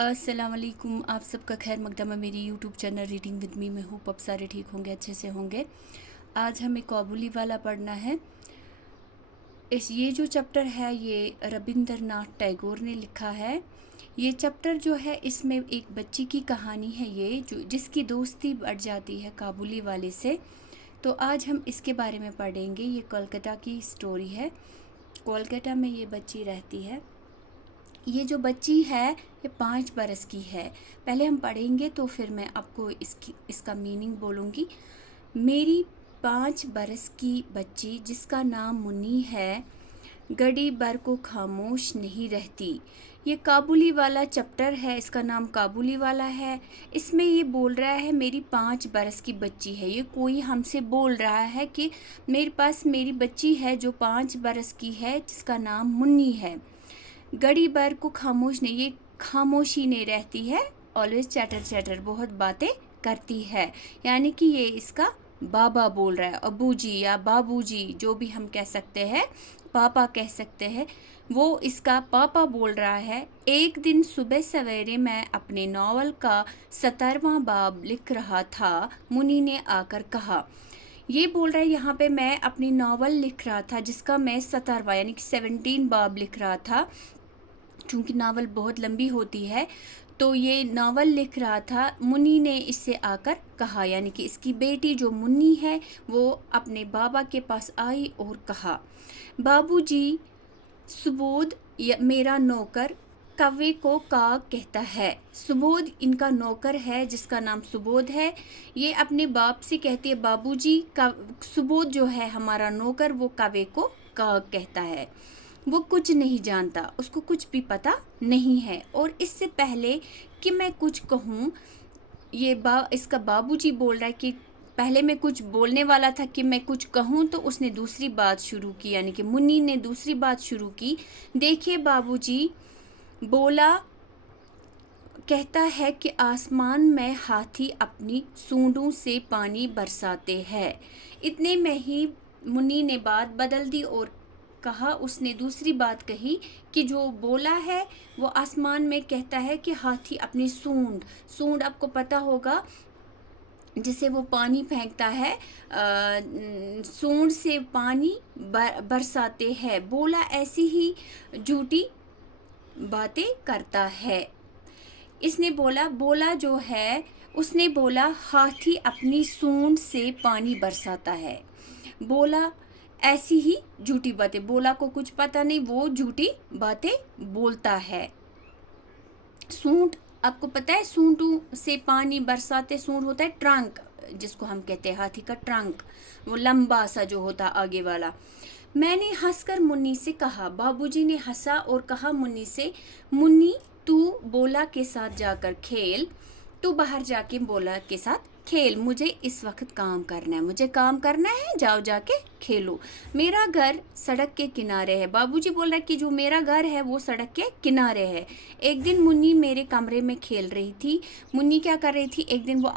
अस्सलाम वालेकुम। आप सबका खैर मकदम है मेरी YouTube channel reading with me में। होप आप सारे ठीक होंगे, अच्छे से होंगे। आज हमें काबुली वाला पढ़ना है। ये जो चैप्टर है ये रविंद्रनाथ टैगोर ने लिखा है। ये चैप्टर जो है इसमें एक बच्ची की कहानी है ये जो जिसकी दोस्ती बढ़ जाती है काबुली वाले से। तो आज हम इसके बारे में पढ़ेंगे। ये कोलकाता की स्टोरी है। कोलकाता में ये बच्ची रहती है। ये जो बच्ची है ये 5 बरस की है। पहले हम पढ़ेंगे तो फिर मैं आपको इसका मीनिंग बोलूँगी। मेरी 5 बरस की बच्ची जिसका नाम मुन्नी है, घड़ी भर को खामोश नहीं रहती। ये काबुली वाला चैप्टर है, इसका नाम काबुली वाला है। इसमें ये बोल रहा है मेरी 5 बरस की बच्ची है। ये कोई हमसे बोल रहा है कि मेरे पास मेरी बच्ची है जो 5 बरस की है जिसका नाम मुन्नी है। घड़ी भर को खामोश नहीं, ये खामोशी नहीं रहती है, ऑलवेज चैटर चैटर, बहुत बातें करती है। यानी कि ये इसका बाबा बोल रहा है, अबू जी या बाबू जी जो भी हम कह सकते हैं, पापा कह सकते हैं, वो इसका पापा बोल रहा है। एक दिन सुबह सवेरे मैं अपने नावल का 17वां बाब लिख रहा था, मुनी ने आकर कहा। ये बोल रहा है यहाँ पे मैं अपनी नावल लिख रहा था जिसका मैं 17वां यानी कि 17 बाब लिख रहा था। चूँकि नावल बहुत लंबी होती है तो ये नावल लिख रहा था। मुन्नी ने इससे आकर कहा, यानी कि इसकी बेटी जो मुन्नी है वो अपने बाबा के पास आई और कहा, बाबूजी, सुबोध मेरा नौकर कव्वे को काग कहता है। सुबोध इनका नौकर है जिसका नाम सुबोध है। ये अपने बाप से कहती है, बाबूजी, सुबोध जो है हमारा नौकर वो कव्वे को काग कहता है। वो कुछ नहीं जानता, उसको कुछ भी पता नहीं है। और इससे पहले कि मैं कुछ कहूँ, इसका बाबूजी बोल रहा है कि पहले मैं कुछ बोलने वाला था कि मैं कुछ कहूँ तो उसने दूसरी बात शुरू की, यानी कि मुन्नी ने दूसरी बात शुरू की। देखिए बाबूजी, बोला कहता है कि आसमान में हाथी अपनी सूंडों से पानी बरसाते हैं। इतने में ही मुन्नी ने बात बदल दी और कहा, उसने दूसरी बात कही कि जो बोला है वो आसमान में कहता है कि हाथी अपनी सूंड आपको पता होगा जिसे वो पानी फेंकता है, सूंड से पानी बरसाते हैं। बोला ऐसी ही झूठी बातें करता है। इसने बोला जो है उसने बोला हाथी अपनी सूंड से पानी बरसाता है। बोला ऐसी ही झूठी बातें, बोला को कुछ पता नहीं, वो झूठी बातें बोलता है। सूंड आपको पता है, सूंडों से पानी बरसाते, सूंड होता है ट्रंक जिसको हम कहते हैं, हाथी का ट्रंक, वो लंबा सा जो होता आगे वाला। मैंने हंसकर मुन्नी से कहा। बाबूजी ने हंसा और कहा मुन्नी से, मुन्नी तू बोला के साथ जाकर खेल, तू बाहर जाके बोला के साथ खेल, मुझे इस वक्त काम करना है, मुझे काम करना है, जाओ जाके खेलो। मेरा घर सड़क के किनारे है। बाबूजी बोल रहा है कि जो मेरा घर है वो सड़क के किनारे है। एक दिन मुन्नी मेरे कमरे में खेल रही थी। मुन्नी क्या कर रही थी, एक दिन वो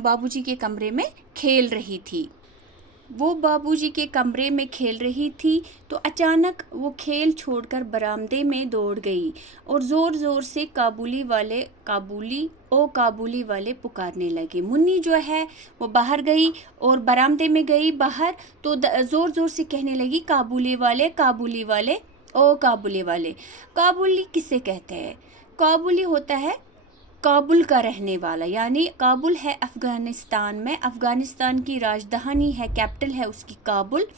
बाबूजी के कमरे में खेल रही थी। वो बाबूजी के कमरे में खेल रही थी तो अचानक वो खेल छोड़कर बरामदे में दौड़ गई और ज़ोर ज़ोर से काबुली वाले पुकारने लगे। मुन्नी जो है वो बाहर गई और बरामदे में गई बाहर, तो ज़ोर ज़ोर से कहने लगी, काबुली वाले ओ काबुली वाले। काबुली किसे कहते हैं? काबुली होता है काबुल का रहने वाला, यानी काबुल है अफ़गानिस्तान में, अफ़गानिस्तान की राजधानी है, कैपिटल है उसकी काबुल।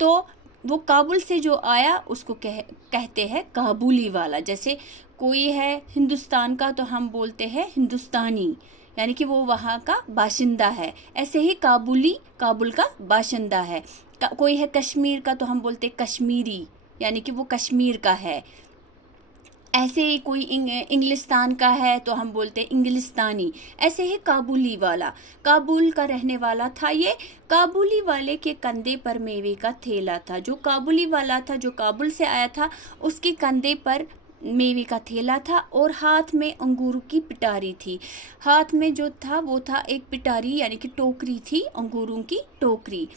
तो वो काबुल से जो आया उसको कहते हैं काबुली वाला। जैसे कोई है हिंदुस्तान का तो हम बोलते हैं हिंदुस्तानी, यानी कि वो वहाँ का बाशिंदा है। ऐसे ही काबुल का बाशिंदा है। कोई है कश्मीर का तो हम बोलते कश्मीरी, यानी कि वो कश्मीर का है। ऐसे ही कोई इंग्लिस्तान का है तो हम बोलते हैं इंग्लिस्तानी। ऐसे ही काबुली वाला, काबुल का रहने वाला था ये। काबुली वाले के कंधे पर मेवे का थैला था। जो काबुली वाला था, जो काबुल से आया था, उसके कंधे पर मेवे का थैला था और हाथ में अंगूरों की पिटारी थी। हाथ में जो था वो था एक पिटारी, यानी कि टोकरी थी, अंगूरों की टोकरी।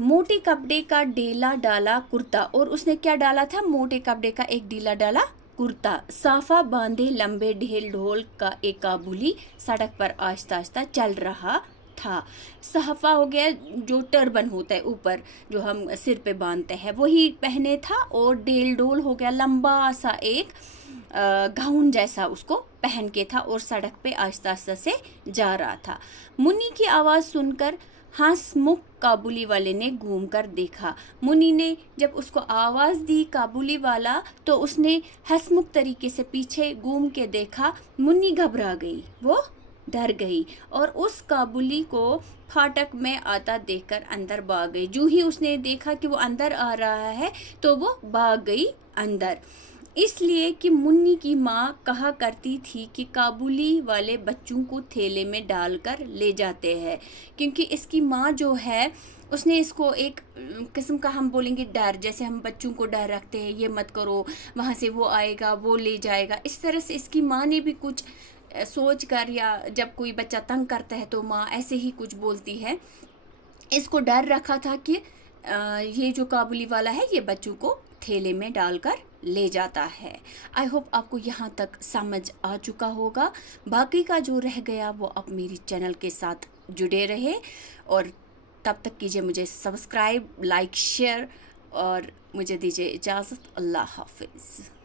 मोटे कपड़े का ढीला डाला कुर्ता, और उसने क्या डाला था, मोटे कपड़े का एक ढीला डाला कुर्ता, साफा बांधे लंबे ढेल ढोल का एक काबुली सड़क पर आहिस्ता आहिस्ता चल रहा था। साफा हो गया जो टर्बन होता है ऊपर जो हम सिर पे बांधते हैं, वही पहने था, और ढेल ढोल हो गया लंबा सा एक गाउन जैसा उसको पहन के था, और सड़क पे आहिस्ता आहिस्ता से जा रहा था। मुन्नी की आवाज़ सुनकर हंसमुख काबुली वाले ने घूम कर देखा। मुन्नी ने जब उसको आवाज़ दी काबुली वाला, तो उसने हंसमुख तरीके से पीछे घूम के देखा। मुन्नी घबरा गई, वो डर गई, और उस काबुली को फाटक में आता देखकर अंदर भाग गई। जो ही उसने देखा कि वो अंदर आ रहा है, तो वो भाग गई अंदर। इसलिए कि मुन्नी की माँ कहा करती थी कि काबुली वाले बच्चों को थैले में डालकर ले जाते हैं, क्योंकि इसकी माँ जो है उसने इसको एक किस्म का, हम बोलेंगे डर, जैसे हम बच्चों को डर रखते हैं, ये मत करो, वहाँ से वो आएगा, वो ले जाएगा। इस तरह से इसकी माँ ने भी कुछ सोच कर, या जब कोई बच्चा तंग करता है तो माँ ऐसे ही कुछ बोलती है, इसको डर रखा था कि ये जो काबुली वाला है ये बच्चों को थैले में डालकर ले जाता है। आई होप आपको यहाँ तक समझ आ चुका होगा। बाकी का जो रह गया वो आप मेरी चैनल के साथ जुड़े रहे, और तब तक कीजिए मुझे सब्सक्राइब, लाइक, शेयर, और मुझे दीजिए इजाज़त। अल्लाह हाफिज़।